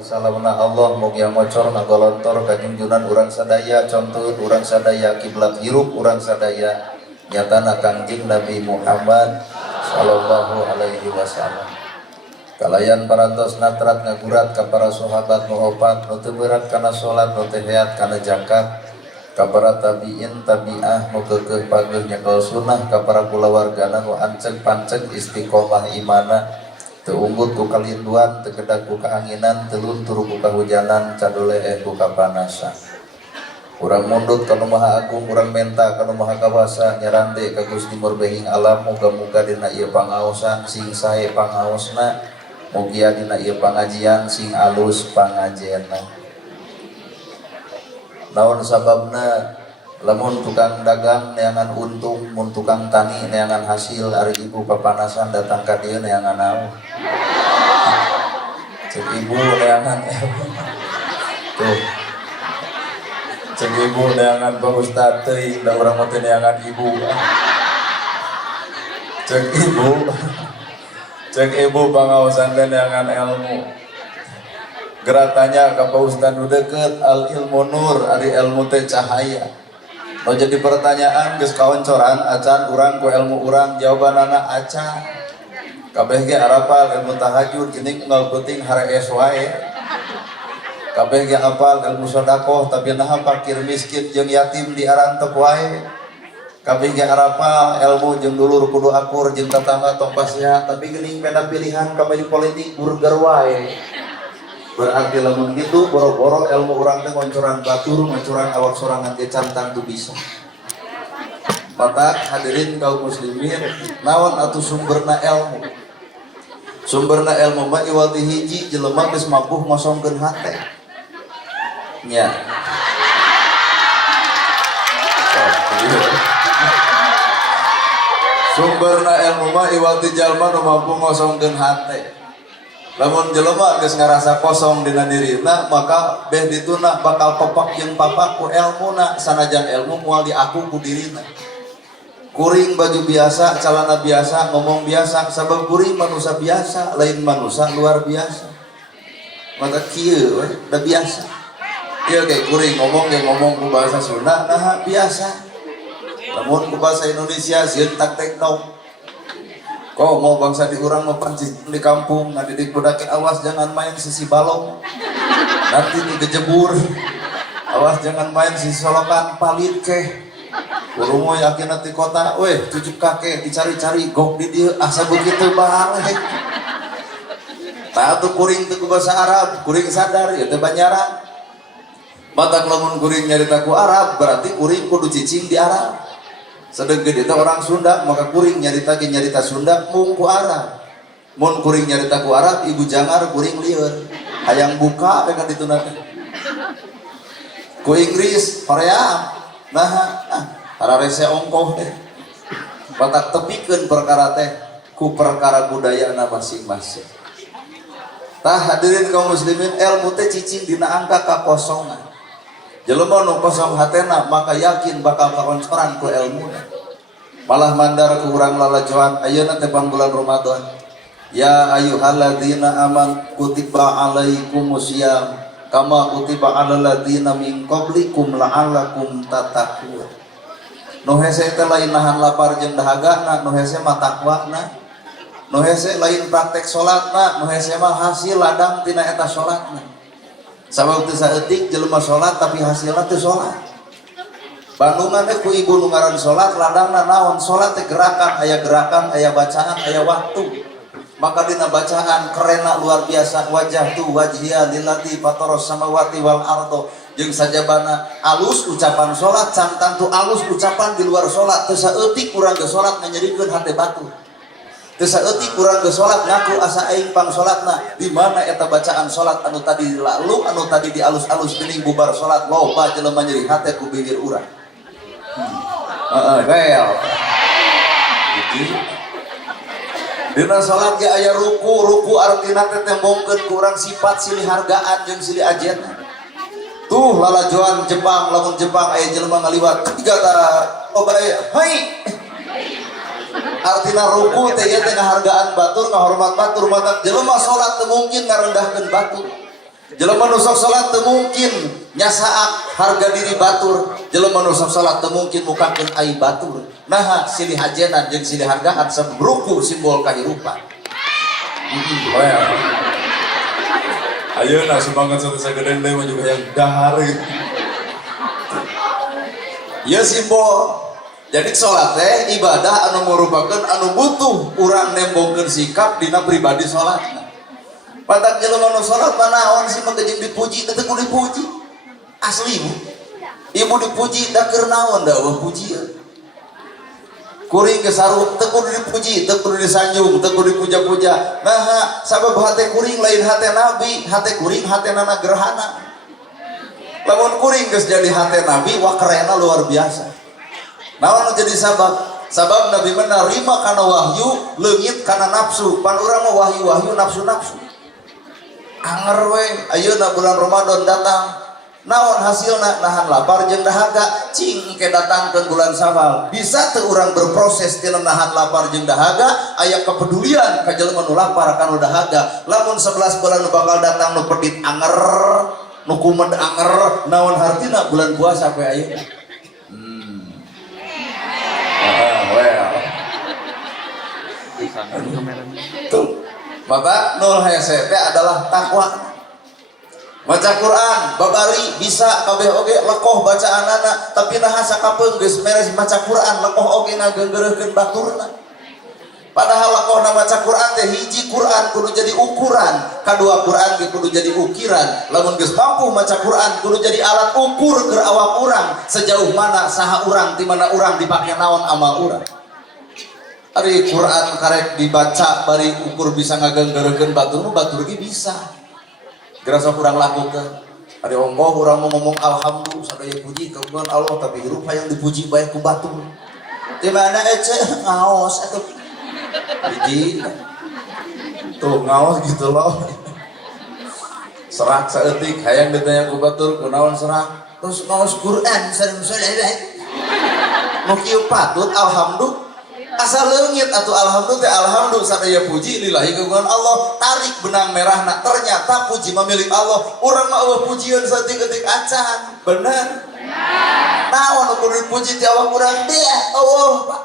salamna Allah mugia mocor ngagolontor ka junjunan urang sadaya contoh urang sadaya kiblat hirup urang sadaya nyatana Kangjeng Nabi Muhammad sallallahu alaihi wasallam. Kalayan parantos natrat ngagurat ka para sahabat nu opat nu teu berat kana salat nu teu heat kana zakat ka para tabiin tabiah nu keukeuh pageuh nyekel sunnah ka para kulawargana nu anceg panceg istiqomah imana teu unggut ku kalinduan teu kedak ku kaanginan teu luntur ku kahujanan cadule ku kapanasan. Urang mundut ka nu maha agung urang menta ka nu maha kawasa nyarande ka Gusti murbehing alam muga-muga dina ieu pangaosan sing sae pangaosna mugia dina ieu pangajian sing alus pangajenna. Naon sababna lamun tukang dagang neangan untung mun tukang tani neangan hasil ari ibu papanasan datang ka dieu neangan naon cek ibu neangan tuh cek ibu neangan Pak Ustad teuing da urang mah teu neangan ibu cek ibu pangaosan teh neangan ilmu geratanya ka Pak Ustad nu deukeut al ilmu nur ari ilmu teh cahaya. Oh jadi pertanyaan geus kaoncoran acan urang ku ilmu urang jawabanana acan kabeh ge arapal ilmu tahajud geuning unggal penting harees wae kabeh ge apal ilmu sedekah tapi naha fakir miskin jeung yatim diarantep wae kabeh ge arapal ilmu jeung dulur kudu akur jeung tetangga tong pasihan tapi geuning beda pilihan ka baju politik burger wae. Berarti lamun gitu boro-boro ilmu urang teh ngoncoran batur ngoncoran awak sorangan ge cantang tu bisa. Mata hadirin kaum muslimin naon atuh sumberna ilmu? Sumberna ilmu mah iwal ti hiji jelema geus mampu ngosongkeun hate. Nya. Sumberna ilmu mah iwal ti jalma nu mampu ngosongkeun hate. Lamun jelema geus ngarasa kosong dina dirina maka beh dituna bakal pepak jeung papak ku ilmuna sanajan ilmu moal diaku ku dirina. Kuring baju biasa, calana biasa, ngomong biasa, sabab kuring manusia biasa, lain manusia luar biasa. Maka kieu we da biasa. Ieu ge kuring ngomong ge ngomong ku bahasa Sunda nah biasa. Lamun ku bahasa Indonesia sieun tak tekno. Kok mau bangsa di urang mau pancing di kampung ngadidik budak awas jangan main sisi balong nanti digejebur awas jangan main sisi solokan palit keh kurumo yakin nanti kota weh cucuk kakek dicari-cari gok di dia asa begitu balik tak tuh kuring tuh bahasa Arab kuring sadar ya teh banyaran mata lamun kuring nyarita ku Arab berarti kuring kudu cicing di Arab. Sedeng gede itu orang Sunda maka kuring nyarita ke nyarita Sunda mung ku Arab mun kuring nyarita ku Arab ibu jangar kuring lieur hayang buka dengan itu nanti ku Inggris Korea nah hararese ongkoh deh batak tepikeun perkara teh ku perkara budayana masing-masing. Tah hadirin kaum muslimin ilmu teh cicing dina angka kakosongan. Jelema nu kosong hatena maka yakin bakal kaoncoran ku ilmuna. Malah mandar ku urang lalajoan ayeuna teh bulan Ramadan. Ya ayyuhalladzina aman kutiba alaikumusiyam kama kutiba alal ladzina min qablikum la'allakum tattaqun. Nu hese teh lain nahan lapar jeung dahagana, nu hese mah takwana. Nu hese lain praktek salatna, nu hese mah hasil ladang tina eta salatna. Sabab teu saeutik jelema salat tapi hasilna teu salat. Bandungan teh ku ibu nu ngaran salat ladangna naon? Salat teh gerakan, aya bacaan, aya waktu. Maka dina bacaan kerenna luar biasa wajah tu wajhiya lillati fataras samawati wal ardo jeung sajabana alus ucapan salat cantan tu alus ucapan di luar salat teu saeutik urang geus salat nganyerikeun hate batu. Teu saeutik urang geus salat ngaku asa aing pang salatna di mana eta bacaan salat anu tadi lalu anu tadi di alus-alus geuning bubar salat loba jelema nyeri hate ku bibir urang. Real. Jadi dina salat ge aya ruku artina teh tembongkeun ku urang sifat silih hargaan jeung silih ajenna. Tuh lalajoan Jepang lamun Jepang aya jelema ngaliwat tiga tara obaya hai artina ruku teh ieu teh ngahargaan batur ngahormat batur mata jelema salat teu mungkin ngarendahkeun batur Jelema nu sok salat teu mungkin nyasaak harga diri batur. Jelema nu sok salat teu mungkin mukakeun ai batur. Nah, silih hajenan jeung silih hargaan sabruku simbol kahirupan. Well. Ayeuna semangat satu sageden teh mah juga yang dahar. Ya simbol. Jadi salat teh ibadah anu merupakeun anu butuh urang nembongkeun sikap dina pribadi salatna. Patak jelema nu salat mah naon sih mah jeung dipuji teh kudu dipuji. Asli Bu. Ibu dipuji da keur naon da eueuh pujian. Kuring ge sarua teu kudu dipuji, teu kudu disanjung, teu kudu dipuja-puja. Nah, sabab hate kuring lain hate nabi, hate kuring hatenana gerhana. Lamun kuring geus jadi hate nabi, wah kerenna luar biasa. Naon jadi sabab? Sabab Nabi menerima kana wahyu, leungit kana nafsu. Pan urang mah wahyu-wahyu nafsu-nafsu. Anger we, ayeuna bulan Ramadan datang. Naon hasilna? Nahan lapar jeung dahaga. Cing ke datangkeun bulan Syawal. Bisa teu urang berproses tina nahan lapar jeung dahaga, aya kepedulian ka jelema nu lapar kana dahaga. Lamun 11 bulan nu bakal datang nu pedit anger, nu kumed anger, naon hartina bulan puasa we ayeuna. Tuh, maka nol hese teh adalah takwa. Baca Quran, babari bisa kabeh oge lekoh bacaanana, tapi naha sakapeung geus beres baca Quran lekoh oge ngageungeureuhkeun baturna. Padahal lekohna baca Quran teh hiji Quran kudu jadi ukuran, kadua Quran ge kudu jadi ukiran. Lamun geus mampu maca Quran kudu jadi alat ukur keur awak urang, sejauh mana saha urang di mana urang dipake naon amal urang. Ari Quran karek dibaca bari ukur bisa ngageungeureuhkeun batur, batur ge bisa. Gerasa kurang lakukan. Ari onggoh urang mau ngomong alhamdulillah sadaya puji keunggulan Allah, tapi hirup hayang dipuji bae ku batur. Di mana ece ngaos atuh. Hiji. Tuh ngaos gitu loh. Serak saeutik hayang ditanya ku batur kunaon serak. Terus ngaos Quran sareng saleh. Nu kieu patut alhamdulillah. Asal leungit atuh alhamdulillah, alhamdulillah sadaya puji lillahi keunggulan Allah. Tarik benang merahna, ternyata puji milik Allah. Urang mah eueuh pujian saeutik-eutik acan. Bener? Naon kudu dipuji ti awak urang dia? Allah, Pak.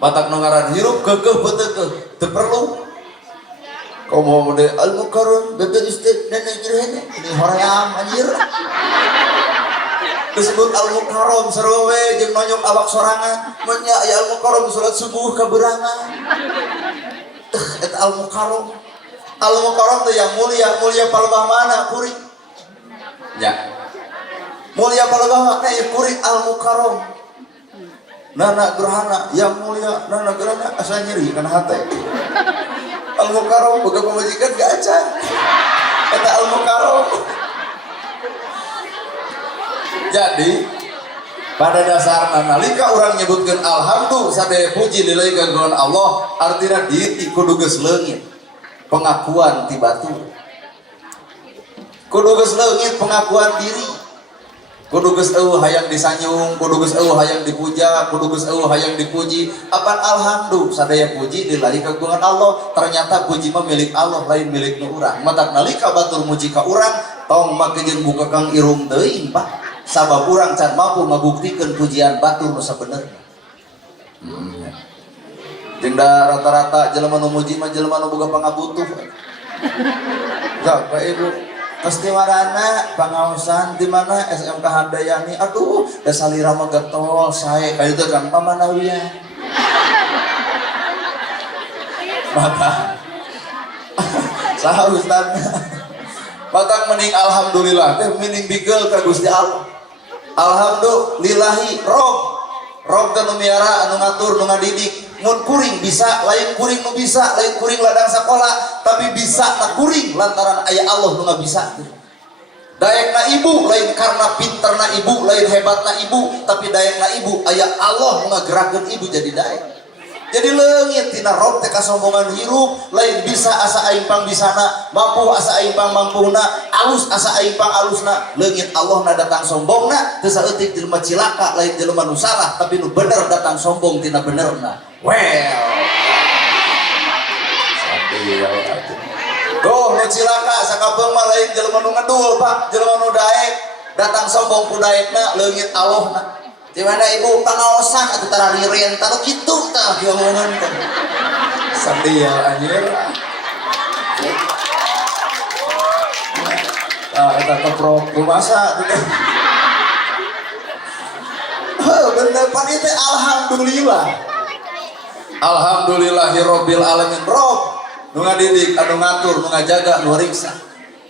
Batak nu ngaran hirup keukeuh beuteukeuh, teu perlu. Komo mode al-mukarram bebe ustaz nenek jirehna. Ini hoream anjir. Disebut al-mukarram sarua we jeung nonyok awak sorangan. Mun nya aya al-mukarram salat subuh kaberangan. Teh eta al-mukarram. Al-mukarram teh yang mulia, mulia palebah mana kuring? Ya. Mulia palebah mana ya kuring al-mukarram. Nana gerhana yang mulia, nana gerhana asa nyeri kana hate. Al-mukarram boga pamajikan ge acan. Eta al-mukarram. Jadi pada dasarna nalika urang nyebutkeun alhamdulillah sadaya puji lillahi keunggulan Allah, artina dieu kudu geus leungit pengakuan ti batur. Kudu geus leungit pengakuan diri. Kudu geus eueuh hayang disanjung, kudu geus eueuh hayang dipuja, kudu geus eueuh hayang dipuji. Apan alhamdulillah sadaya puji lillahi keunggulan Allah, ternyata puji mah milik Allah lain milik nu urang. Matak nalika batur muji ka urang, tong make jeung buka kang irung teuing Pak. Sabab urang can mampu ngabuktikeun pujian batur nu sabenerna. Jeung da rata-rata jelema nu muji mah jelema nu boga pangabutuh. Pak Ibu, pasti warana pangaosan di mana SMK Handayani. Aduh, da salira mah getol sae ka dieu kan pamanawian. Maka saha ustadna. Matak mending alhamdulillah teh mending bigel ka Gusti Allah. Alhamdulillahi Rob teh nu miara anu ngatur nu ngadidik. Mun kuring bisa lain kuring nu bisa, lain kuring ladang sakola, tapi bisa na kuring lantaran aya Allah nu ngabisa. Dayakna ibu lain karena pinterna ibu, lain hebatna ibu, tapi dayakna ibu aya Allah nu ngagerakeun ibu jadi daek. Jadi leungit tina rob teh kasombongan hirup, lain bisa asa aing pangbisana, mampu asa aing pangmampuna, alus asa aing pangalusna. Leungit Allah na datang sombongna, teu saeutik jelema cilaka, lain jelema nu salah, tapi nu bener datang sombong tina benerna. Well. Tuh nu cilaka sakabeung mah lain jelema nu ngedul Pak, jelema nu daek datang sombong ku daekna leungit Allahna. Di mana ibu pangaosan atuh tara rireun tah kitu tah ngomongkeun teh. Sadia anjir. Eta keprok rumasa teh. Bener Pak teh alhamdulillah. Alhamdulillahirabbil alamin. Rob nu ngadidik, anu ngatur, nu ngajaga, nu riksa.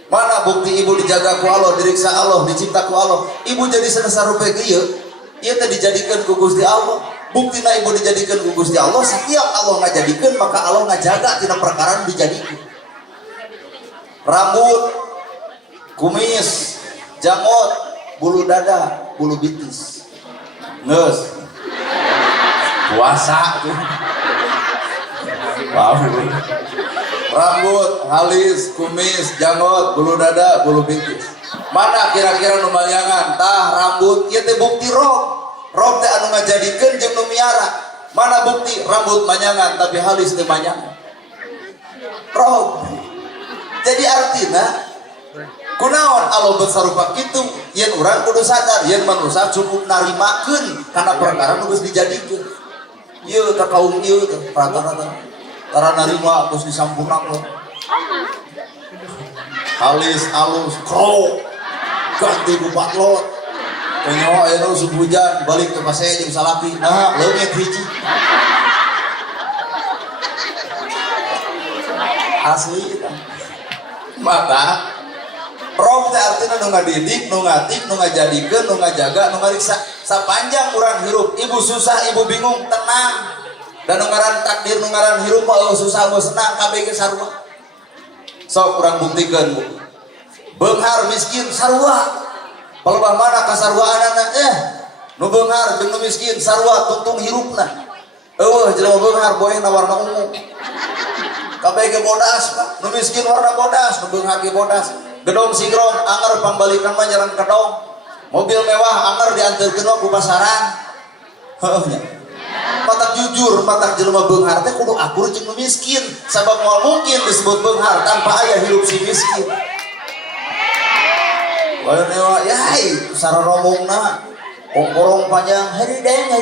Mana bukti ibu dijaga ku Allah, diriksa Allah, dicipta ku Allah. Ibu jadi sarupa ieu. Ieu teh dijadikeun ku Gusti Allah. Buktina ibu dijadikeun ku Gusti Allah, setiap Allah ngajadikeun maka Allah ngajaga tina perkara dijadikeun. Rambut, kumis, jangot, bulu dada, bulu bitis. Ngeus. Puasa tuh. Wow. Rambut, halis, kumis, janggot, bulu dada, bulu bitis. Mana kira-kira nu mayangan? Tah rambut ieu teh bukti rob. Rob teh anu ngajadikeun jeung nu miara. Mana bukti rambut manyangan tapi halis teh manyangan. Rob. Jadi artina kunaon Allah bersarupa kitu? Yen urang kudu sadar, yen manusia cukup narimakeun kana perkara nu geus dijadikeun. Ieu teh kaum ieu teh rata-rata tara narima terus disampurnakeun. Halis alus krok ganti ku patlot penyawa aya nu hujan balik ke pasea jeung salaki nah leungit hiji asli eta maka rob teh artina nu ngadidik, nu ngatik, nu ngajadikeun, nu ngajaga, nu ngariksa sapanjang urang hirup. Ibu susah, ibu bingung, tenang. Dan nu ngaran takdir, nu ngaran hirup mah susah, mah senang kabeh ge sarua. Sok urang buktikeun Bu. Beunghar miskin sarua. Palebah mana kasarwaanana nu beunghar jeung nu miskin sarua tungtung hirupna. Eueuh jelema beunghar boehna warna ungu. Kabeh ge bodas, Pak. Nu miskin warna bodas, nu beunghar ge bodas. Gedong sigrong anger pambalikan mah nyerang kedong. Mobil mewah anger dianterkeun ku pasaran. Heuh nya. Matak jujur, matak jelema beunghar teh kudu akur jeung nu miskin. Sabab moal mungkin disebut beunghar tanpa aya hirup si miskin. Wae mewah yai sararomongna kongkorong panjang hari deng.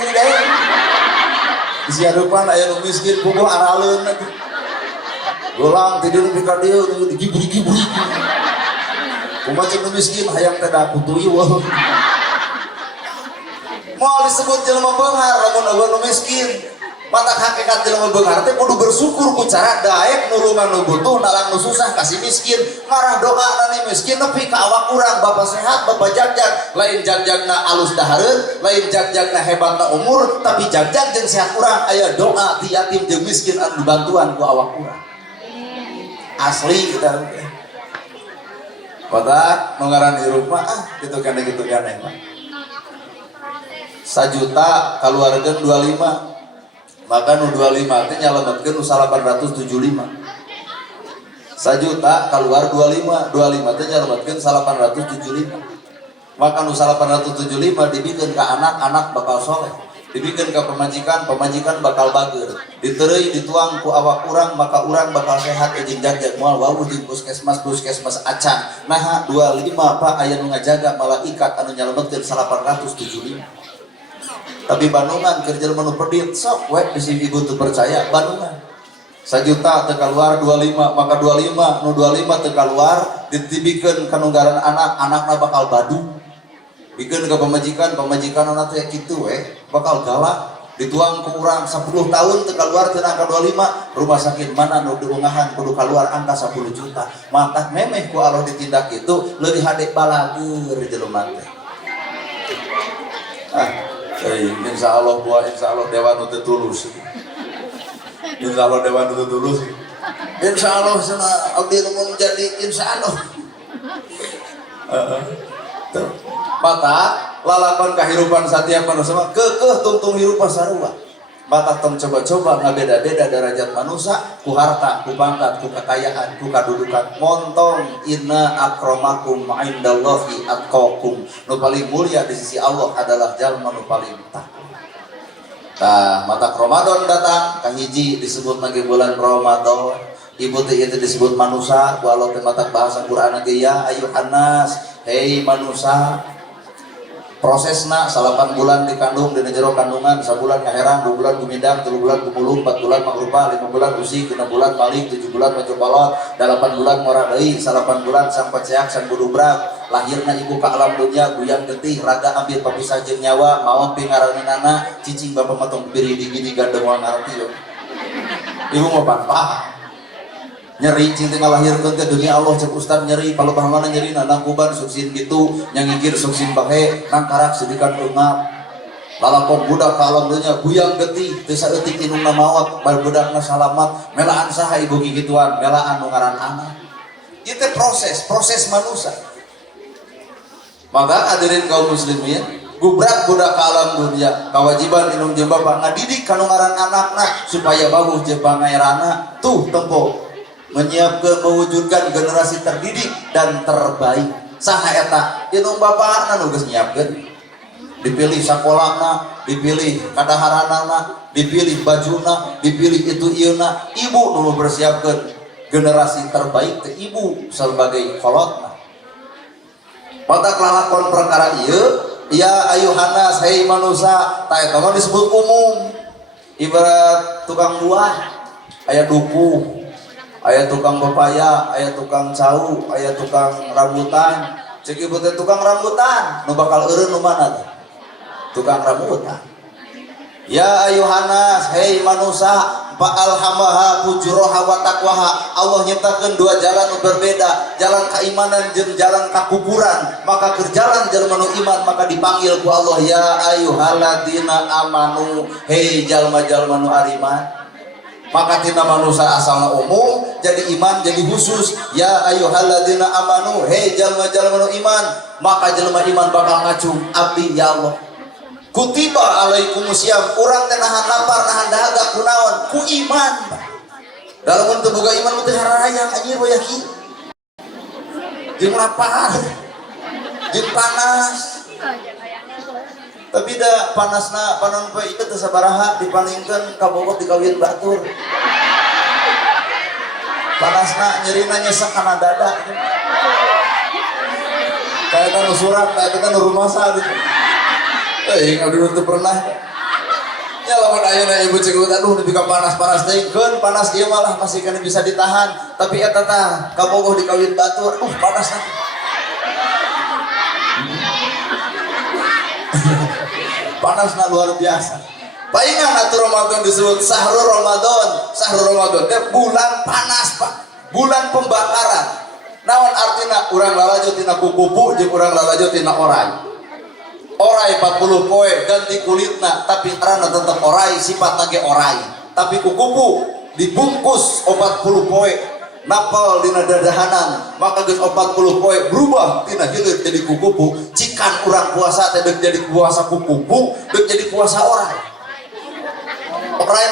Isi harapan aya nu miskin puguh araleun teh. Golang tidur di ka dieu digibri-gibri. Kumaha nu miskin hayang teh da putui weuh. Moal disebut jelema beunghar lamun nu miskin. Matak hakikat jelema beunghar teh kudu bersyukur ku cara daek nulungan nu butuh nalang nu susah kasih miskin. Ngarah doa nani miskin nepi ka awak urang Bapak sehat, Bapak jagjag. Lain jagjagna alus dahareun, lain jagjagna hebatna umur, tapi jagjag jeung sehat urang aya doa ti yatim jeung miskin anu bantuan ku awak urang. Asli kita pada mengaran hirup mah gitu kan Pak. 1 juta kaluarkeun 25 maka nu 25 teh nyalametkeun nu 875 1 juta keluar 25 teh nyalametkeun 875 maka nu 875 dibikeun ka anak bakal soleh dibikeun ka pemajikan bakal bager ditereuy dituang ku awak urang maka urang bakal sehat jeung jagjag moal wawuh jeung puskesmas acan nah 25 Pak aya nu ngajaga malaikat anu nyalametkeun 875 tapi Bandungan kerja menu pedit sok we bisi ibu teu percaya Bandungan 1 juta teu kaluar 25 maka 25 nu 25 teu kaluar ditibikeun ka nunggaran anak-anakna bakal badu bikeun ka pemajikan teh kitu we bakal galak dituang ku urang 10 tahun teu kaluar teu angka 25 rumah sakit mana nu diungahan kudu kaluar angka 10 juta matak memeh ku Allah ditindak kitu leuwih hade balagur jelema teh insya Allah dewa nu teu tulus insya Allah dewa nu teu tulus insya Allah sana abdi mun jadi insya Allah mata lalapan kahirupan setiap manusia keukeuh tungtung hirupan sarua mata tong coba-coba ngabeda-beda derajat manusia ku harta, ku pangkat, ku kekayaan, ku kadudukan montong inna akramakum indallahi atqakum nu paling mulia di sisi Allah adalah jalma nu paling takwa. Tah mata Ramadan datang kahiji disebut lagi bulan Ramadan ibu teh itu disebut manusia walau teh mata bahasa Quran ge ya ayuhan nas hei manusia prosesna 8 bulan dikandung di jero kandungan sabulan ngaherang 2 bulan gumidang 3 bulan gumulung 4 bulan mangrupa 5 bulan usik 6 bulan balik 7 bulan macobalot 8 bulan ngora deui 8 bulan sang paceak sang budubrak lahirna ibu ka alam dunya guyang getih raga ambil papisah jeung nyawa maot pingaranina cicing bapa matong biri digini gandeng moal ngarti yo ibu mah paham nyeri cinta ngalahirkan ke dunia Allah cek ustad nyeri palu pahamana nyeri nang kuban suksin gitu nyangikir suksin bahe nang karak sedikan ungap lalakon budak ka alam dunya guyang getih teu saeutik inungna maot bal budakna salamat melaan saha ibu gigituan melaan nu ngaran anak ieu teh proses manusia. Maka hadirin kaum muslimin gubrak budak ka alam dunia kewajiban inung jeung bapa ngadidik kanu ngaran anakna supaya bagus jeung pangaerana tuh tempo menyiapkan mewujudkan generasi terdidik dan terbaik saha eta inung bapa anu geus nyiapkeun dipilih sakolahna dipilih kadaharanana dipilih bajuna dipilih itu ieuna ibu nu mempersiapkeun generasi terbaik teh ibu sebagai kolotna mata kelakon perkara ieu ya ayuhanas hei manusia ta eta mah disebut umum ibarat tukang buah aya duku aya tukang pepaya, aya tukang cau, aya tukang rambutan. Cek ibu teh tukang rambutan, nu bakal eureun nu mana teh? Tukang rambutan. Ya ayuhanas, hei manusia, fa'alhamaha fujuraha wa taqwaha. Allah nyiptakeun dua jalan nu berbeda, jalan keimanan jeung jalan kakufuran. Maka keur jalan jalma nu iman maka dipanggil ku Allah ya ayyuhalladzina amanu, hei jalma-jalma nu ariman. Maka tina manusia asalna umum jadi iman jadi khusus ya ayyuhalladzina amanu hei jalma-jalma nu iman maka jalma iman bakal ngacung abdi ya Allah kutiba alaikumusiyam urang teh nahan lapar nahan dahaga kunaon ku iman dalam teu boga iman teh harayang anjir boya kieu jeung lapar jeung panas tapi da panasna panon poe ieu teh sabaraha dipalingkeun ka Bogor dikawin batur panasna nyerina nyesek kana dada kayak nu surat kayak nu rumasa gitu ngadu teu pernah ya lamun ayeuna ibu cek aduh nepi ka panas-panas teh keun panas ieu malah masih kana bisa ditahan tapi eta tah ka Bogor dikawin batur panasna panasna luar biasa. Paingan atuh Ramadan disebut sahrul Ramadan. Sahrul Ramadan teh bulan panas, Pak. Bulan pembakaran. Naon artina urang lalajo tina kukupu jeung urang lalajo tina orai. Orai 40 poe ganti kulitna tapi arana tetep orai sifatna ge orai. Tapi kukupu dibungkus 40 poe napal dina dadahanan maka geus 40 poe berubah tina hileud jadi kukupu cikan urang puasa teh deuk jadi puasa kukupu deuk jadi puasa orai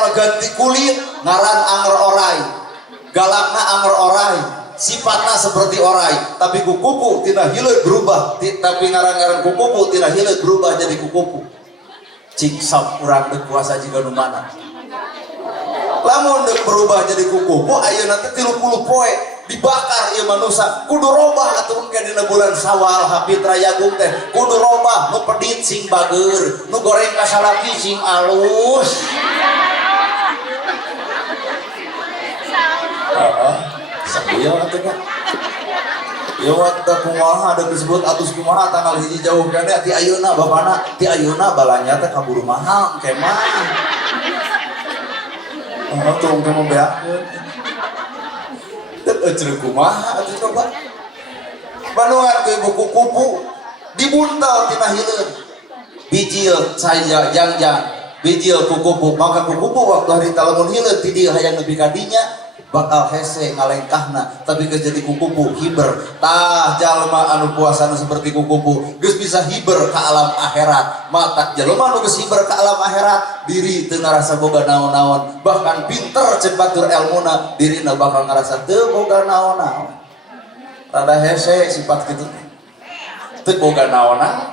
mah ganti kulit ngaran anger orai galakna anger orai sifatna seperti orai tapi kukupu tina hileud berubah tapi ngaran-ngaran kukupu tina hileud berubah jadi kukupu cik sok urang deuk puasa jiga nu mana lamun deuk berubah jadi kukupu ayeuna teh 30 poe dibakar ieu manusia kudu robah atuh engke dina bulan Sawal hapit rayagung teh kudu robah nu pedit sing bageur nu goreng kasalaki sing alus sakieu atuh kan ieu wadda kumaha ada disebut atus kumaha tanggal hiji jauh kene ti ayeuna bapana ti ayeuna balanya teh kaburu mahal engke mah tong teh membeakeun teu eceuk kumaha atuh coba banungan ku ibu kukupu dibuntal tina hileud bijil saya jangjang bijil kukupu maka kukupu waktu harita lamun hileud ti dieu hayang nepi ka dinya bakal hese ngalengkahna tapi geus jadi kukupu hiber tah jalma anu puasana seperti kukupu geus bisa hiber ka alam akhirat mata jalma anu geus hiber ka alam akhirat diri teu ngarasa boga naon-naon bahkan pinter cek batur elmuna dirina bakal ngarasa teu boga naon-naon rada hese sifat kitu teu boga naon-naon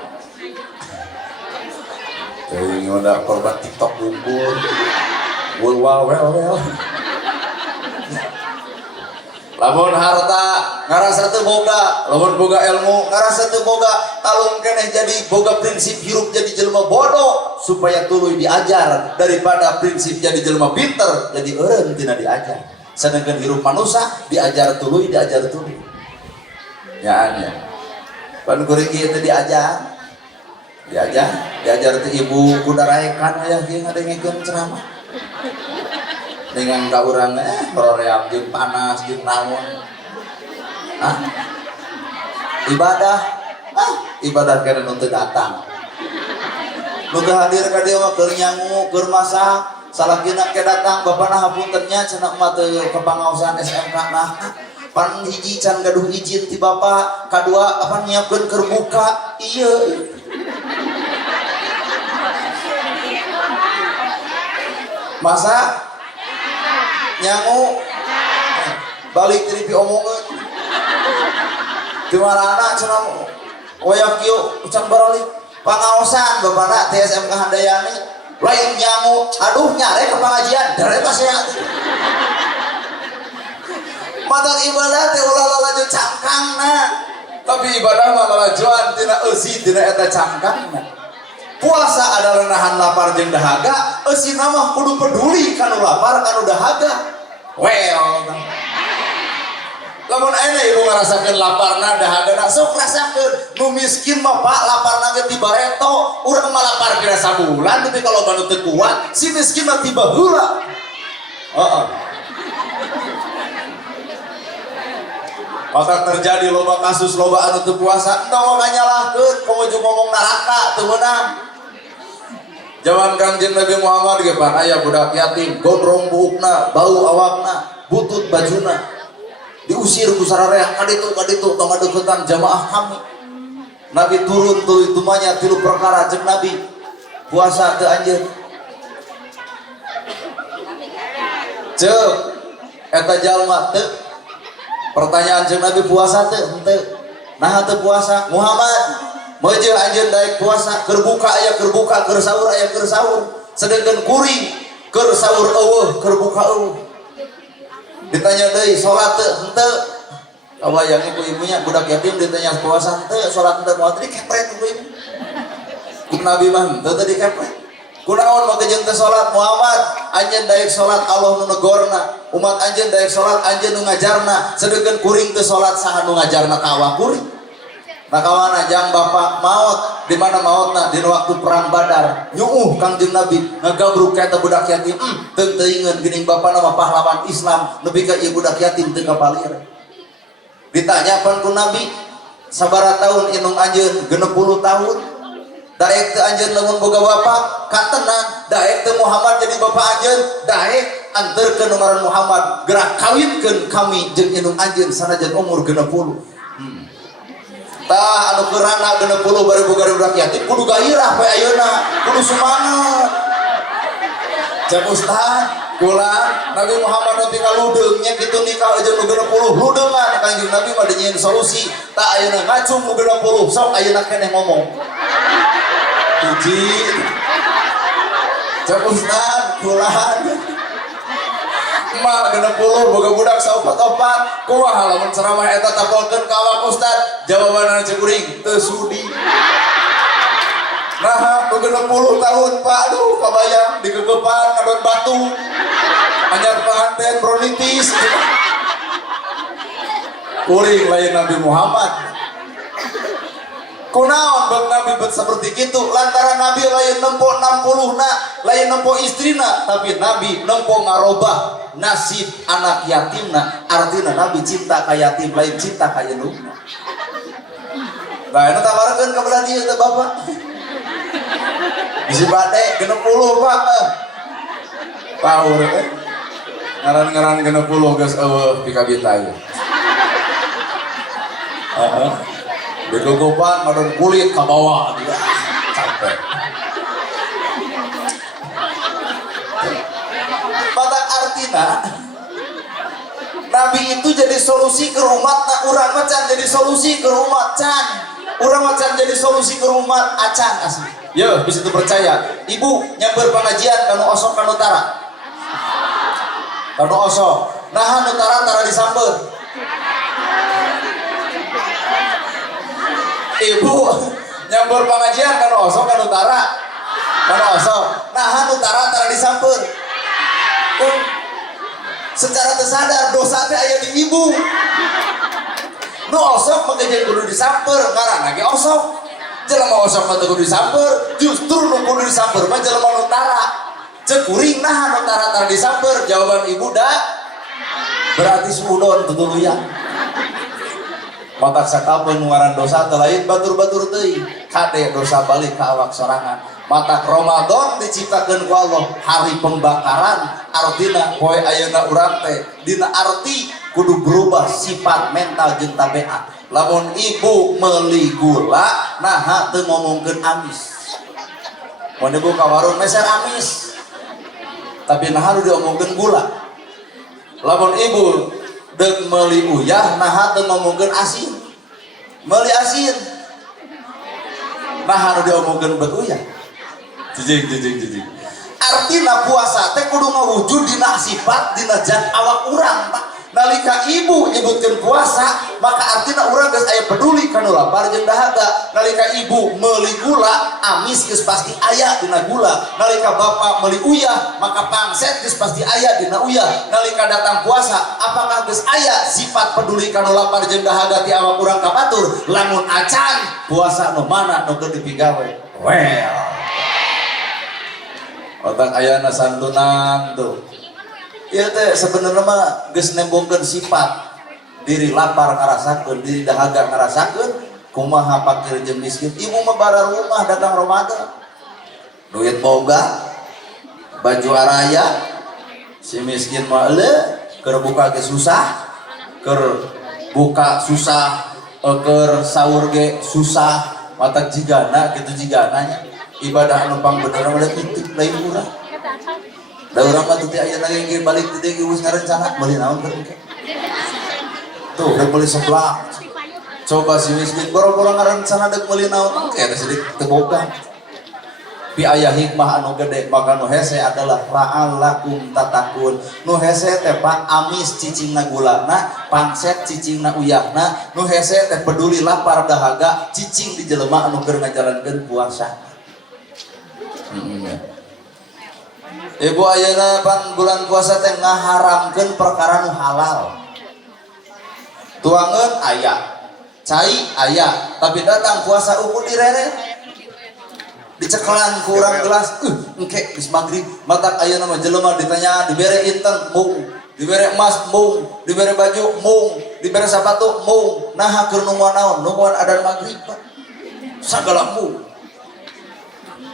teuing ngoda korban TikTok unggul well lamun harta ngarasa teu boga, lamun boga ilmu ngarasa teu boga, talung keneh jadi boga prinsip hirup jadi jelema bodoh supaya tuluy diajar daripada prinsip jadi jelema pinter jadi eureun tina diajar. Sedangkan hirup manusia diajar tuluy ya anya pan kuring kieu teh diajar teh ibu kudaraekan aya kieu ngadengekeun ceramah dengan ka urang roream jeung panas jeung naon. Ibadah kena nu teu datang. Nu teu hadir ka dieu mah keur nyangu, keur masak, salakina ke datang bapana hapunten nya cenah mah teu kepangaosan SMK nah. Pan hiji can gaduh izin ti bapa, kadua apa nyiapkeun keur buka. Ieu. Masak nyangu balik tiri pi omongeun di marana cenah oyak kieu can baralik pangaosan bapana TSMK Handayani lain nyangu aduh nyare ke pengajian dare pasea matak ibadah teh ulah laju cangkangna tapi ibadah mah lalajuan tina eusi tina eta cangkangna. Puasa adalah nahan lapar jeung dahaga, eusina mah kudu peduli kanu lapar kanu dahaga. Well, lamun aya ibu ngarasakeun laparna dahagana sok rasakeun. Nu miskin mah Pak laparna ge tiba reto, urang mah lapar kira sabulan tapi kalau banu teu kuat, si miskin mah tiba heula. Heeh. Maka terjadi loba kasus loba anu teu puasa, entah mah nyalahkeun komo ngomong neraka teu meunang. Zaman Kangjeng Nabi Muhammad ge pan aya budak yatim gondrong buukna, bau awakna, butut bajuna. Diusir ku sararea kaditu tong ngadeuketan jamaah kami. Nabi turun tuluy tumanya tilu perkara jeung Nabi. Puasa teu anjeun. Ceuk eta jalma teu. Pertanyaan jeung Nabi puasa teu? Henteu. Nah teu puasa Muhammad meuje anjeun daek puasa keur buka aya keur buka keur sahur aya keur sahur sedangkan kuring keur sahur eueuh keur buka eueuh. Ditanya deui salat teu? Henteu. Kabayang ibu ibunya budak yatim ditanya puasa henteu salat henteu moal teh dikepret ibu ibu. Ku Nabi mah henteu teh dikepret. Kunaon make jeung teh salat Muhammad anjeun daek salat Allah nu negorna umat anjeun daek salat anjeun nu ngajarna sedangkan kuring teu salat saha nu ngajarna ka awak kuring. Nakawana jang bapak maut di mana mautna di waktu perang Badar nyuuh Kangjeng Nabi ngagabruk ka eta budak yatim teu teuingeun geuning bapana mah pahlawan Islam nepi ka ieu budak yatim teu kapalir. Ditanya pan ku Nabi sabaraha taun indung anjeun 60 tahun daek teu anjeun lamun boga bapa katenan daek teu Muhammad jadi bapa anjeun daek anterkeun nu ngaran Muhammad gerak kawinkeun kami jeung indung anjeun sanajan umur 60. Tah anu keurana 60 bari boga budak yatim kudu gairah we ayeuna kudu semangat. Cek Ustaz kula Nabi Muhammad nanti kaludeung nya kitu nikah aja nu 60 ludeungan Kanjeng Nabi mah dinyeun solusi tah ayeuna ngacung nu 60 sok ayeuna keneh ngomong. Puji. Cek Ustaz kula mah 60 boga budak saopat-opat kumaha lamun ceramah eta tapolkeun ka awak Ustaz jawabanna cek kuring teu sudi. Nah 60 tahun Pak aduh kabayang digegepan ngadon batu anyar penganten bronkitis kuring lain Nabi Muhammad. Kunaon bang Nabi bet seperti itu lantaran Nabi lain nempo 60 na lain nempo istrina tapi Nabi nempo ngarobah nasib anak yatimna artinya Nabi cinta ka yatim lain cinta ka indungna. Nah ini tawarkan kebelah dia itu bapak bisi bade 60 Pak power ngaran-ngaran 60 geus eueuh pika bitay digogopan ngadon kulit ka bawah capek. Matak artina Nabi itu jadi solusi ke umat na urang macan jadi solusi ke umat can urang macan jadi solusi ke umat acan asli. Yo bisa tuh percaya ibu nyamber pengajian kanu osok kanu tara kanu osok nah nu tara disamber ibu nyambur pengajian kan osok kan utara kan osok nah utara tara disamper secara tersadar dosa teh aya di ibu nu osok mengejen kudu disamper ngaranna ge osok jelema osok mah kudu disamper justru nu kudu disamper mah jelema nu tara ceuk kuring nah nu tara disamper jawaban ibu berarti suudon tutuluyan matak sakapeun ngaran dosa teh lain batur-batur teuing kade dosa balik ka awak sorangan matak Ramadan diciptakeun ku Allah hari pembakaran artina poe ayeuna urang teh dina arti kudu berubah sifat mental jeung tabeat lamun ibu meuli gula naha teu ngomongkeun amis mun ibu ka warung meser amis tapi naha nu diomongkeun gula lamun ibu deuk meuli uyah naha teu ngomongkeun asin meuli asin naha nu diomongkeun beut uyah jijik artina puasa teh kudu ngawujud dina sifat dina zat awak urang Pak nalika ibu nyebutkeun puasa maka artina urang geus aya peduli kana lapar jeung dahaga nalika ibu meuli gula amis geus pasti aya dina gula nalika bapa meuli uyah maka pangset geus pasti aya dina uyah nalika datang puasa apakah geus aya sifat peduli kana lapar jeung dahaga ti awak urang ka batur lamun acan puasa nu mana nu keur dipigawe well otak ayana santunan tuh iya teh sebenarnya mah geus nembongkeun sifat diri lapar ngarasakeun diri dahaga ngarasakeun kumaha fakir jeung miskin ibu mah bara rumah datang Ramadan duit boga baju araya si miskin mah euleuh keur buka ge susah keur buka susah keur saur ge susah matak jigana kitu jigananya ibadah anu pang bener mah kitu lain urang da urang mah teu aya lagi ge balik teh ge geus ngarencana meuli naon keur engke tuh udah meuli sebelah coba si miskin boro-boro ngarencana deuk meuli naon engke da sedih teu boga pi aya hikmah anu gede maka nu hese adalah la'allakum tatakun nu hese teh Pak amis cicingna gulana pangset cicingna uyahna nu hese teh peduli lapar dahaga cicing di jelema anu keur ngajalankeun puasa ibu ayeuna pan bulan puasa teh ngaharamkeun perkara nu halal tuangeun aya cai aya tapi datang puasa ukur direre dicekelan ku urang gelas engke geus magrib matak ayeuna mah jelema ditanya dibere inten mung dibere emas mung dibere baju mung dibere sapatu mung naha keur nungguan naon nungguan adzan magrib sagala mung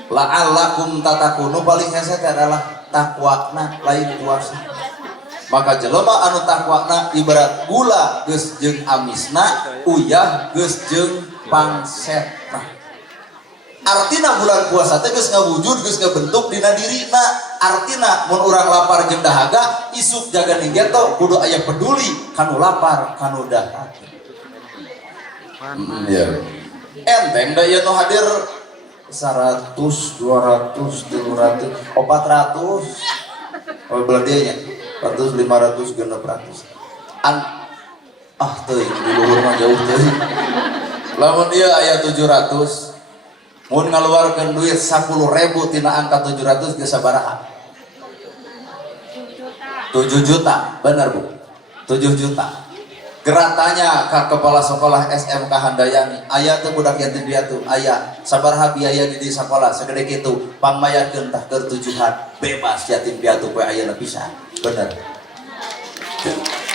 la'allakum tatakun nu paling hese adalah takwana lain puasa maka jelema anu takwana ibarat gula geus jeung amisna uyah geus jeung pangsetna artina bulan puasa teh geus ngawujud geus ngabentuk dina dirina artina mun urang lapar jeung dahaga isuk jaga ninggeto kudu aya peduli kanu lapar kanu dahaga enteng da ieu nu hadir 100, 200, 300, 400 oh belah dia nya 400, 500, 600 teuing di luhur mah jauh teuing lamun ieu aya 700 mun ngaluarkeun duit 10.000 tina angka 700 geus sabaraha 7 juta bener Bu 7 juta geratanya ke kepala sekolah SMK Handayani aya teu budak yatim piatu aya sabaraha biaya di sekolah segede kitu pangmayarkeun tah keur tujuhan bebas yatim piatu poe ayeuna pisan bener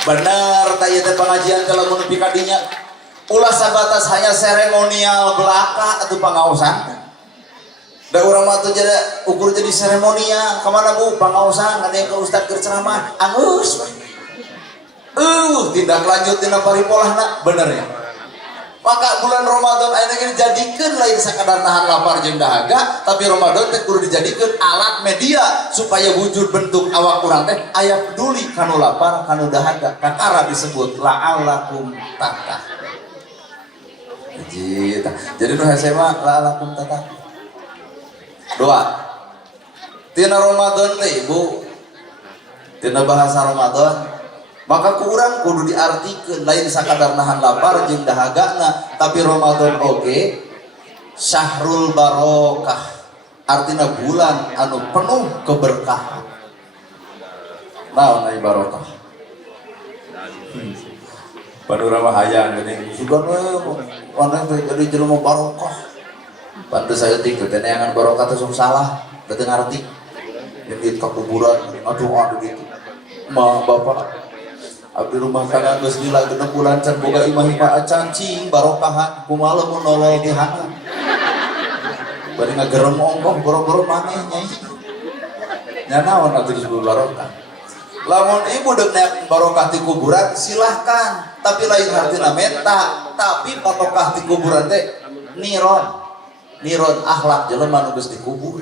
bener tah ieu teh pengajian kalau mun nepi ka dinya ulah sabatas hanya seremonial belaka atuh pangaosan da urang mah teh jadi ukur jadi seremonial ka mana Bu pangaosan ngadeng ka ustad keur ceramah angus tindak lanjut tina paripolahna bener ya maka bulan Ramadan ayeuna ge dijadikeun lain sakadar nahan lapar jeung dahaga tapi Ramadan teh kudu dijadikeun alat media supaya wujud bentuk awak urang teh aya peduli kanu lapar kanu dahaga kakara disebut la'allakum tattaqun jadi nu hese mah la'allakum tattaqun doa tina Ramadan teh Ibu tina bahasa Ramadan maka kurang kudu diartikeun lain sakadar nahan lapar jeung dahagana, tapi Ramadan oge syahrul barokah, artina bulan anu penuh keberkahan. Naon aya barokah? Panurama hayang geuning sugan we orang jadi jelema barokah. Pantes saya tiga teneangan barokah teh sok salah, teu ngarti. Jadi ka kuburan, aduh gitu. Ma bapak abdi rumah tangga geus gila 6 bulan can boga imah acan cing barokahan kumaha mun nolol di hana. Bari ngagerem ongkoh boro-boro maneh nyai. Nya naon atuh disebut barokah? Lamun ibu deuk neak barokah di kuburan silahkan, tapi lain hartina menta, tapi barokah di kuburan teh niron akhlak jelema nu geus dikubur.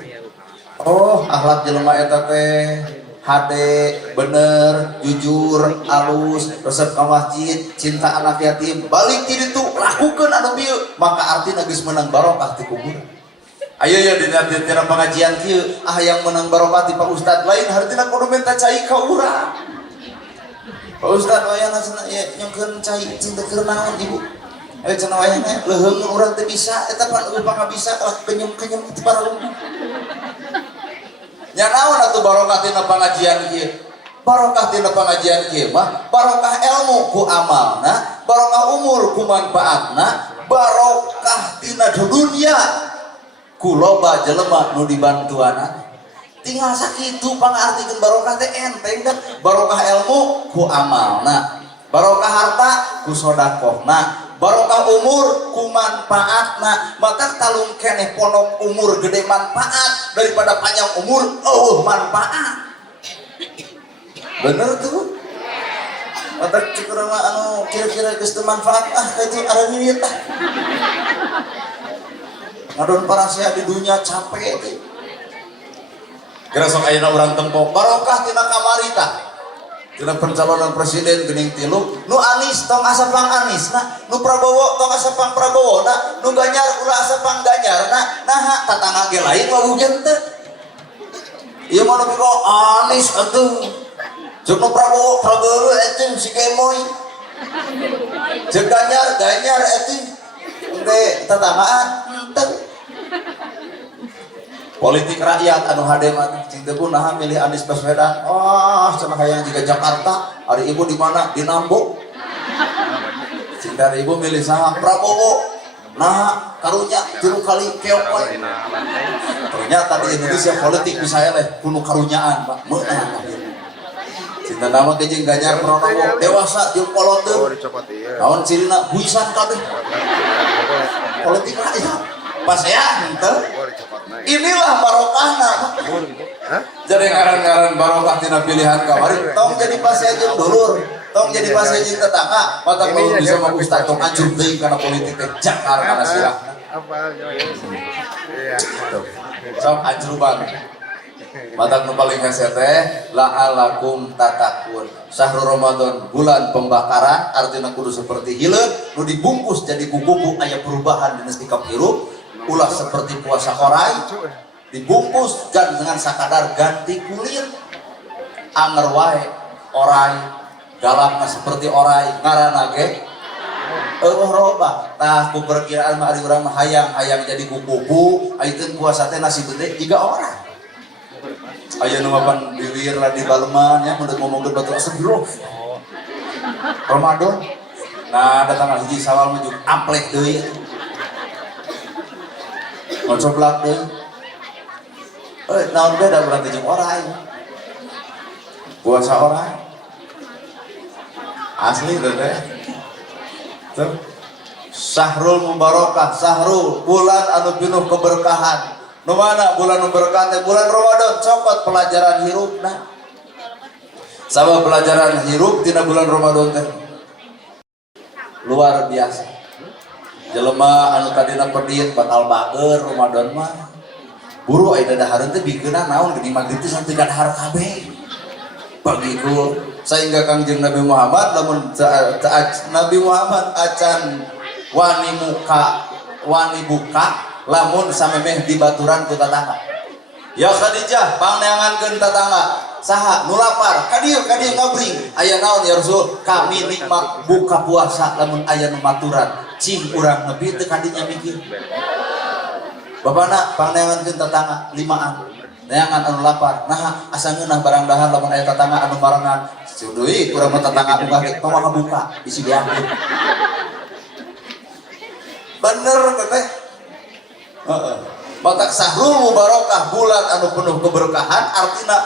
Oh, akhlak jelema eta teh hade, bener, jujur, alus, resep ka masjid, cinta anak yatim, balik ti ditu lakukeun anu bieu, maka artina geus menang barokah di kuburan. Ayo ya dina pengajian kieu yang menang barokah ti Pak Ustad lain hartina kudu minta cai ka urang. Pak Ustad wayahna cenah nyongkeun cai cinta keur naon ibu? Cenah wayahna leuheung urang teu bisa eta pan upama bisa lah kenyem-kenyem teu paralung. Nya naon atuh barokah tina pengajian kieu? Barokah tina pengajian kieu mah barokah ilmu ku amalna, barokah umur ku manfaatna, barokah tina dunia ku loba jelema nu dibantuana. Tinggal sakitu pangartikeun barokah teh enteng kan. Barokah ilmu ku amalna, barokah harta ku sedekahna, barokah umur ku manfaatna. Maka talung keneh ponok umur gede manfaat daripada panjang umur manfaat. Bener tuh. Mata cukuran anu kira-kira geus teu manfaat itu ada niat tah. Ngadon parasia di dunia capek teh. Kira sok ayeuna urang tempo barokah tina kamari tah. Tina pencalonan presiden geuning 3, nu Anies tong asapang Aniesna, nu Prabowo tong asapang Prabowona, nu Ganjar ulah asapang Ganjarna, naha tatangga ge lain wabugeun teh. Ieu mah nepi ka Anies atuh. Jeung nu Prabowo atuh si Gemoy. Jeung Ganjar atuh. Teh tetanggaan henteu. Politik rakyat anu hade mah cing teu kunaha milih Anies Baswedan. Cenah hayang jiga Jakarta, ari ibu di mana? Di Nambo. Cing teh ibu milih saha? Prabowo. Nah, karunya 3 kali keok wae. Ternyata di Indonesia politik bisa eleh kudu karunyaan, Pak. Meunang. Cinta nama ke jeung Ganjar Pranowo dewasa jeung poloteun. Naon cirina buisan kabeh. Politik rakyat. Pas ya henteu. Inilah barokahna. Jadi ngaran-ngaran barokah tina pilihan kamari. Tong jadi pasea jeung dulur, tong jadi pasea jeung tetangga. Mata kalau bisa mah Ustaz tong anjur teuing kana politik teh jakar kana sirahna. Iya. Sok anjur banget. Mata nu paling hese teh la'alakum tatakun. Syahrul Ramadan bulan pembakaran, artinya kudu seperti hileud nu dibungkus jadi kuku aya perubahan dina sikap hirup. Ulah seperti puasa orai dibungkus dan dengan sakadar ganti kulit. Anger wae orai galakna seperti orai ngaranna ge robah. Tah ku perkiraan mah ari urang mah hayang jadi kuku ayeuna puasa teh nasib teh 3 orang. Ayo nu mapan bibir lah di baleman ya menurut ngomongkeun batu astagfirullah. Ramadan. Nah, datang hiji Sawal mah jeung amplek deui. Ngocoblak deui. Naon beda berarti jeung orai. Puasa orai. Asli teh. Tuh. Syahrul mubarakah, syahrul bulan anu penuh keberkahan. Nu mana bulan nu berkah teh bulan Ramadan, cokot pelajaran hirupna. Sabab pelajaran hirup tina bulan Ramadan teh luar biasa. Jelema anu tadina pedit bakal bager Ramadan mah. Buru aya dadahareun teh bikeunna naon geuning magrib teh sampai kadahar kabeh. Bagiku sehingga Kangjeng Nabi Muhammad lamun Nabi Muhammad acan wani buka lamun samemeh dibaturan ku tatangga. Ya Khadijah, pangneangankeun tatangga. saha nu lapar kadieu ngabring aya naon ya Rasul kami nikmat buka puasa lamun aya nu maturan cing urang nepi teu kadinya mikir babana pangneangankeun tetangga limaan neangan anu lapar nah asa ngeunah barang dahar lamun aya tetangga anu marangan deui urang mah tetangga anu kaget mah buka isi diambil bener teteh heeh matak sahrul mubarakah bulan anu penuh keberkahan artina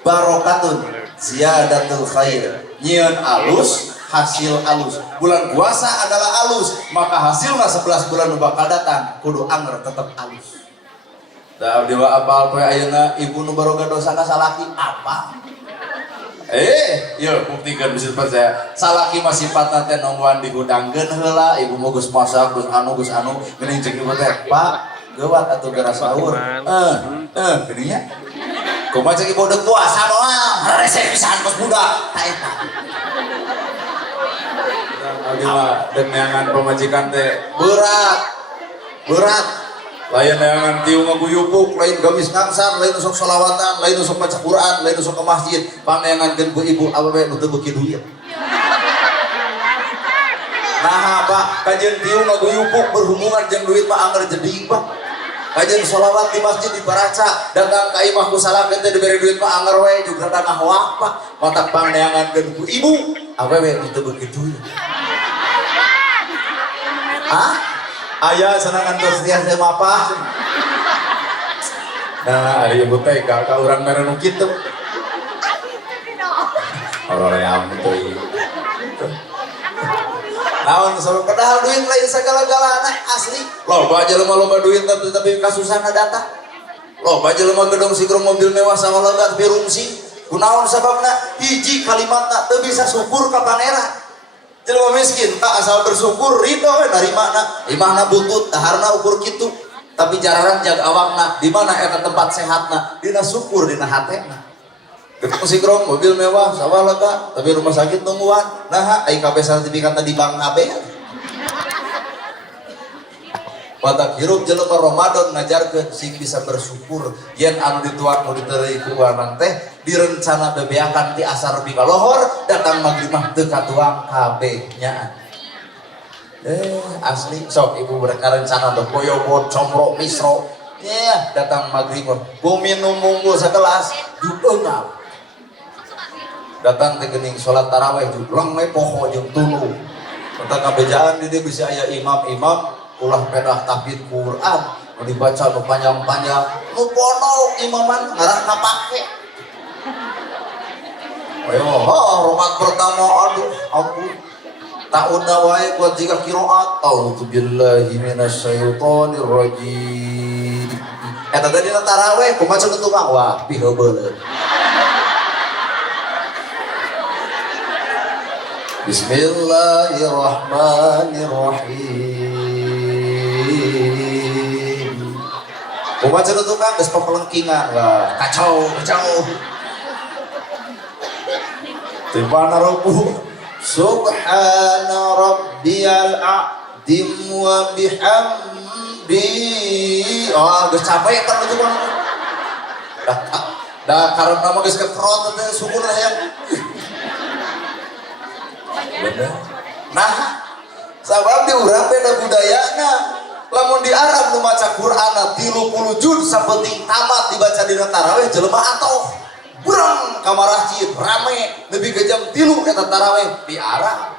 barokatun ziyadatul khair nyieun alus hasil alus bulan puasa adalah alus maka hasilna 11 bulan nu bakal datang kudu anger tetep alus da abdi mah apal poe ayeuna ibu nu baroga dosa ka salaki apa yuk buktikan bisa percaya salaki mah sifatna teh nongwan dihudangkeun heula ibu mah geus masak geus anu geuning cek ibu teh Pak geuwat atuh geura sahur geuning nya kumaha cek ibu deuk puasa moal resep pisan bos budak ta eta abdi mah deuk neangan pamajikan teh berat lain neangan tiung ngaguyupuk lain gamis ngangsar lain sok sholawatan lain sok baca Quran lain sok ke masjid paneangankeun ku ibu awewe nu teu beuki duit nah apa kajian tiung ngaguyupuk berhubungan jeung duit mah anger jeding Pak kajian sholawat di masjid dibaraca datang ka imah ku salakeun teh diberi duit mah anger we juga datang hoak Pak matak paneangankeun ku ibu awewe nu teu beuki duit ayah senangan tersedia sama apa nah ada ibu teh ka urang mere nu kitu oroream teh naon sabab padahal duit lain sagala-galana asli loba jelema loba duit tapi kasusana datang loba jelema gedung sigrong mobil mewah sawalaga tapi rungsi kunaon sababna hiji kalimatna teu bisa syukur ka pangeran jelema miskin tak asal bersyukur ridho narimana imahna butut daharna ukur kitu tapi jararan jaga awakna di mana eta tempat sehatna dina syukur dina hatena gedung sigrong mobil mewah sawalaga tapi rumah sakit tungguan nah ai kabeh sertifikat di bank kabeh Watak hirup jelema Ramadan ngajarkeun sing bisa bersyukur yen anu dituak nu diterei ku urang teh direncana bebeakan ti asar bi lohor datang magrib mah teu katuang kabeh nya asli sok ibu mereka rencana do koyobot comro misro datang magrib bumi nu munggul sakelas jueungal datang teh geuning salat tarawih jubleng we poho jeung tulu tentang kabejaan di dieu bisa aya imam ulah pedah tahfidz Quran nu dibaca nu panjang-panjang nu pono imaman ngaran kapake ayo rokat pertama aduh ampun tauna wae buat jika qiraat auzubillahi minasyaitonir rajim eta tadi na tarawih kumaha ceuk tukang wah piheubeul Bismillahirrahmanirrahim kumaha ceuk tukang geus papelengkingan wah kacau Tibana ruku Subhana rabbiyal a'dim wa bihamdi geus capek kan itu kan dah karena mah geus kekrot teh syukur hayang bener nah sabab di urang beda budayana lamun di Arab nu maca Quran 30 juz sapenting tamat dibaca dina tarawih jelema atoh burang kamar masjid rame lebih ke jam 3 eta tarawih di Arab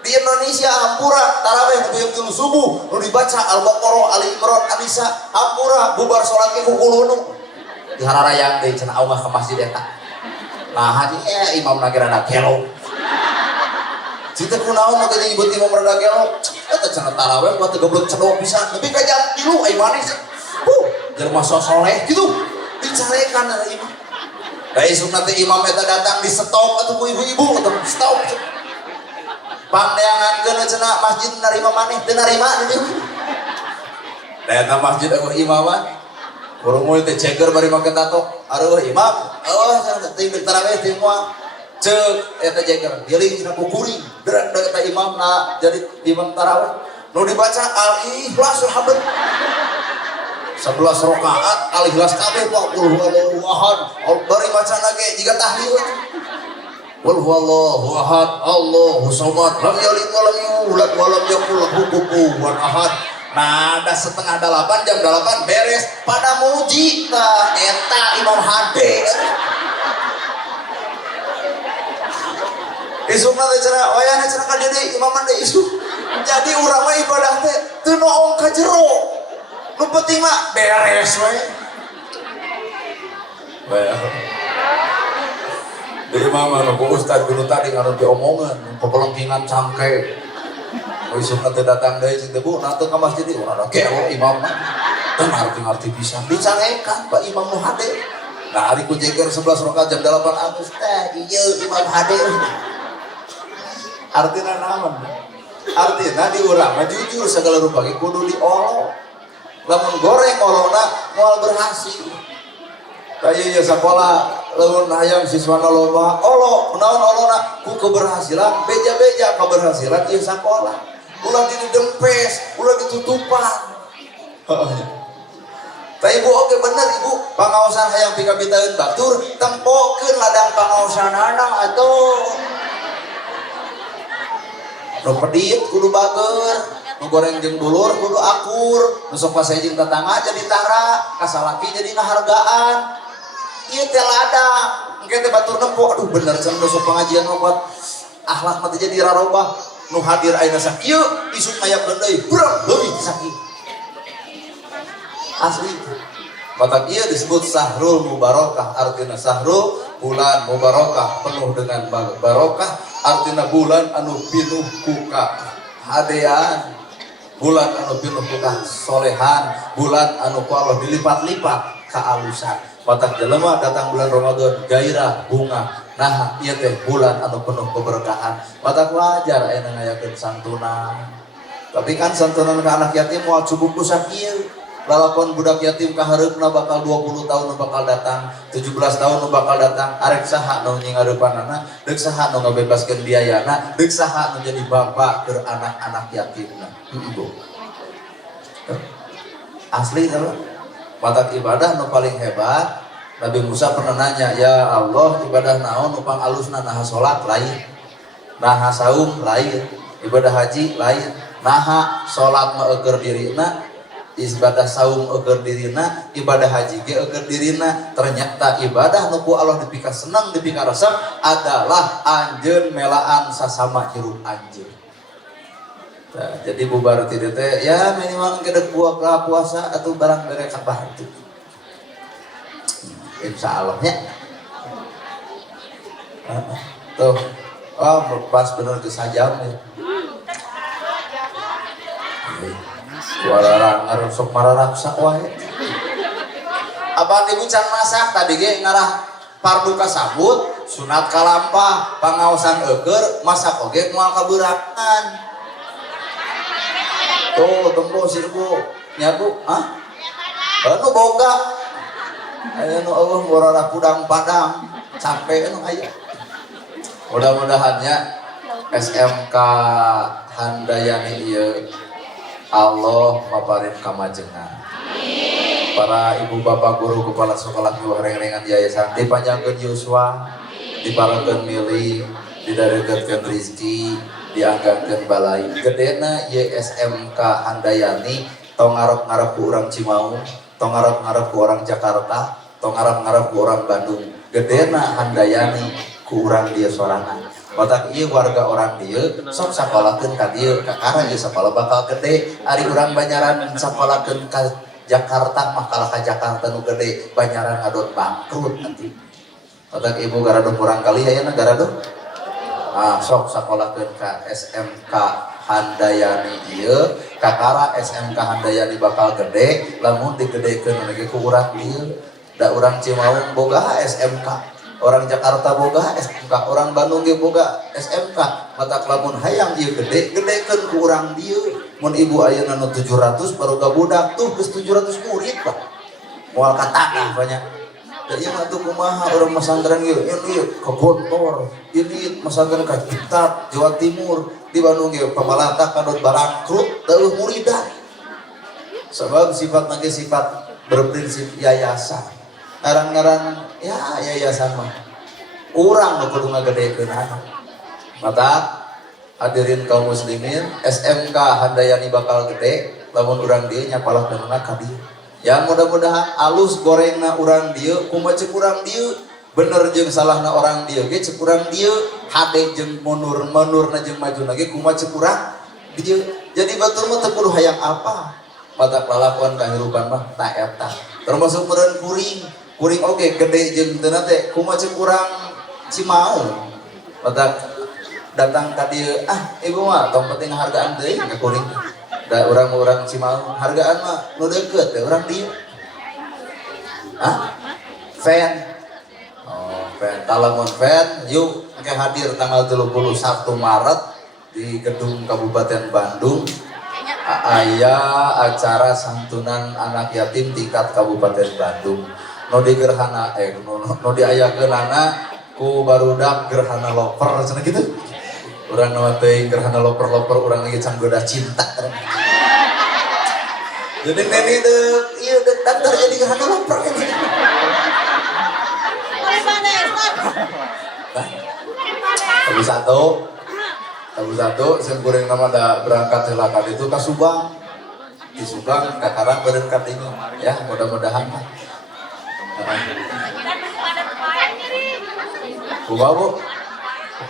di Indonesia hampura tarawih lebih jam 3 subuh nu dibaca Al-Baqarah Ali Imran An-Nisa hampura bubar salat ke kukulunu di hararayang teh cenah aungah ka masjid eta nah haji imam nagirana gelo cita kunaon mah teh ibu imam rada gelo eta cenah tarawih buat goblok cedok pisan lebih ka jam 3 ai manis jelema soleh gitu dicarekan ada imam esuk nanti imam eta datang di stop atau ibu-ibu atau stop pangneangankeun cenah masjid narima maneh teu narima dieu eta masjid aku imaman urang mulai teh ceger bari make tato aduh imam teh tarawih teh moal ceuk eta ceger geuling cenah kukuring derek eta imam na jadi imam tarawih nu dibaca al-ikhlas habet 11 rakaat al-ikhlas kabeh Pak qul huwallahu ahad bari macana ge jiga tahlil qul huwallahu ahad Allahu samad lam yalid wa lam yulad wa lam yakul lahu kufuwan ahad. Nah, ada setengah 8 jam 8 beres pada muji tah eta Imam Hade. Isuk nanti cenah wayahna cenah ka dieu Imam Hade isuk. Jadi urang mah ibadah teh teu noong ka jero. Nu penting mah beres we. Jadi mama nu ustad dulu tadi ngaruh diomongan pepelengkingan cangke. Isuk nanti datang deui cing teh Bu, nah teu ka masjid ieu urang kewe imam mah. Teu ngarti-ngarti pisan dicangekan Pak Imam nu hade. Nah ari ku jeger 11 rakaat jam 8 Agus teh ieu Imam hade. Artina naon? Artina di urang mah jujur segala rupa ge kudu diolo. Lamun goreng olona moal berhasil. Kayak ya sekolah lamun hayang siswana loba olo naon olona ku keberhasilan beja-beja keberhasilan ieu sakola. Ulah didempes, ulah ditutupan. Tapi ibu oke bener ibu, pangaosan hayang pika bitaeun batur, tempokeun ladang pangaosanana atuh. Nu pedit kudu bager, nu goreng jeung dulur kudu akur, nu sok pasejing tetangga jadi tara, kasalaki jadi ngahargaan. Ieu teh ladang, engke teh batur nempo, aduh bener cenah sok pengajian obat. Akhlak mah teh jadi rarobah. Nu hadir ayeuna sakieu isuk ngayakeun deui brem leuwih sakieu asli. Mata ieu disebut sahrul mubarakah, artina sahrul bulan mubarakah penuh dengan barokah, artina bulan anu pinuh ku kahadean, bulan anu pinuh ku kasolehan, bulan anu ku Allah dilipat-lipat kaalusan. Mata jelema datang bulan Ramadan gairah bunga. Nah, ieu teh bulan anu penuh keberkahan. Mata wajar aya ngayakeun santunan. Tapi kan santunan ka anak yatim moal cukup ku sakieu. Lalakon budak yatim ka hareupna bakal 20 tahun nu bakal datang, 17 tahun nu bakal datang. Arek saha nu nyingareupanana, deuk saha nu ngabebaskeun biayana, deuk saha nu jadi bapak keur anak-anak yatimna. Ibu. Asli tah. Mata ibadah nu paling hebat. Nabi Musa pernah nanya, ya Allah ibadah naon nu pang alusna naha salat lain, naha saum lain, ibadah haji lain, naha salat mah eukeur dirina, ibadah saum eukeur dirina, ibadah haji ge eukeur dirina. Ternyata ibadah nu ku Allah dipika senang dipika resep adalah anjeun melaan sasama hirup anjeun. Nah, jadi bubar ti dieu teh ya minimal kedek puasa atau barang bere kabantu. Insya Allah ya. Tuh, oh pas bener kesajam ya. Suara sok mararaksa wae. Abang ibu can masak tadi ge ngarah pardu kasabut, sunat kalampah, pangaosan eukeur, masak oge moal kabeurangan. Tuh, tunggu si ibu nyabu, hah? Anu boga. Aya nu Allah murarah kudang padang sampai anu aya. Mudah-mudahan ya SMK Handayani ieu Allah maparin kamajengan. Para ibu bapak guru kepala sekolah nu reng-rengan yayasan dipanjangkeun yuswa, diparankeun milih, didaregetkeun rezeki, dianggarkeun balai. Gedena ieu SMK Handayani tong ngarep-ngarep ku urang Cimaung, tong ngarep-ngarep ku orang Jakarta, tong ngarep-ngarep ku orang Bandung. Gedena Handayani ku urang dieu sorangan. Matak ieu warga orang dieu sok sakolahkeun ka dieu ka karang ieu sakola bakal gede. Ari urang Banyaran sakolahkeun ka Jakarta mah kalah ka Jakarta nu gede, Banyaran ngadon bangkrut nanti. Matak ibu garadong urang kali ayeuna garadong. Ah sok sakolahkeun ka SMK Handayani ieu kakara SMK Handayani bakal gede lamun digedekeun lagi ku urang ieu. Da urang Cimaung boga SMK, orang Jakarta boga SMK, orang Bandung ge boga SMK. Matak lamun hayang ieu gede gedekeun ku urang dieu. Mun ibu ayeuna nu 700 baru budak tuh geus 700 murid Pak. Moal ka tanah banyak. Da ieu mah tuh kumaha urang pesantren ieu ka Gontor, ini pesantren ka Citat, Jawa Timur. Di Bandung ge pamalata kadot barangkrut teueuh muridan. Sebab sifat nage sifat berprinsip yayasan. Ngaran-ngaran ya yayasan mah urang nu kudu ngagedekeun anak. Mata hadirin kaum muslimin, SMK Handayani bakal gede lamun urang dieu nyapalahkeunna ka dieu. Ya mudah-mudahan alus gorengna urang dieu kumaha ceuk urang dieu bener jeung salahna orang dieu ge ceuk urang dieu hade jeung munurna jeung majuna ge kumaha ceuk urang dieu. Jadi batur mah teu kudu hayang apa. Mata lalakuan kahirupan mah ta eta. Termasuk meureun kuring oge gede jeung teu teh kumaha ceuk urang Cimaung. Mata datang ka dieu, ibu mah tong penting hargaan deui ka kuring. Da urang-urang Cimaung hargaan mah nu deukeut teh urang dieu. Fan. Oh, fan. Talamun fan, yuk engke hadir tanggal 31 Maret di gedung Kabupaten Bandung. Aya acara santunan anak yatim tingkat Kabupaten Bandung. Nu digerhana nu diayakeunana ku barudak gerhana loper cenah kitu. Urang nama teh gerhana loper urang lagi can goda cinta. Jadi neni dek daftar jadi gerhana loper kan. Tabu satu sengkuring nama da berangkat helakan itu ka Subang. Di Subang kakarang berangkat ini ya mudah-mudahan. Kumaha Bu?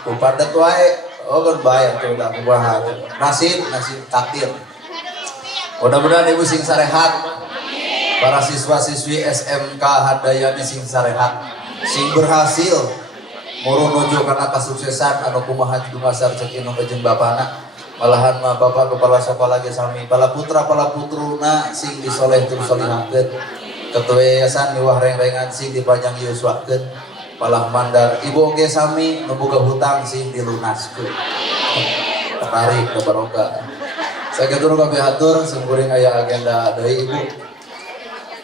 Ku padet wae. Oh kan bayar tuh udah kumaha nasib takdir. Mudah-mudahan ibu sing sarehat, para siswa-siswi SMK Handayani sing sarehat, sing berhasil muru nuju kana kasuksesan anu kumaha dumasar ceuk inu jeung bapana. Malahan mah bapak kepala sekolah ge sami bala putra bala putruna sing disoleh tur solihakeun. Ketua yayasan miwah reng-rengan sing dipanjang yuswakeun. Malah mandar ibu oge sami nu boga hutang sing dilunaskeun. Tarik ke barokah. Sakitu kabeh hatur sungkuring aya agenda deui ibu.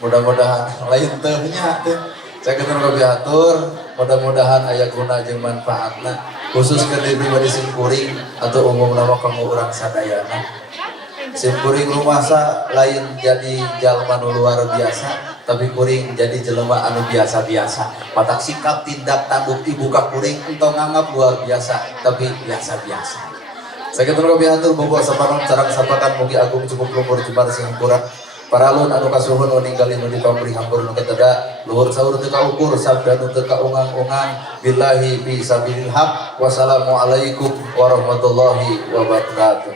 Mudah-mudahan lain teu nya teh. Sakitu kabeh hatur, mudah-mudahan aya guna jeung manfaatna khusus ke pribadi sungkuring atau umum nama kanggo urang sadayana. Sungkuring rumasa lain jadi jalma nu luar biasa, tapi kuring jadi jelema anu biasa-biasa. Matak sikap tindak tanduk ibu ka kuring entong nganggap luar biasa, tapi biasa-biasa. Sakitu kabeh hatur bobo saparon carang sapakan mugi agung cukup luhur jembar sing hampura. Paralun anu kasuhun nu ninggalin nu dipamberi hampur nu keteda luhur saur teu kaukur sabda nu teu kaungang-ungang billahi fi sabilil haq. Wassalamualaikum warahmatullahi wabarakatuh.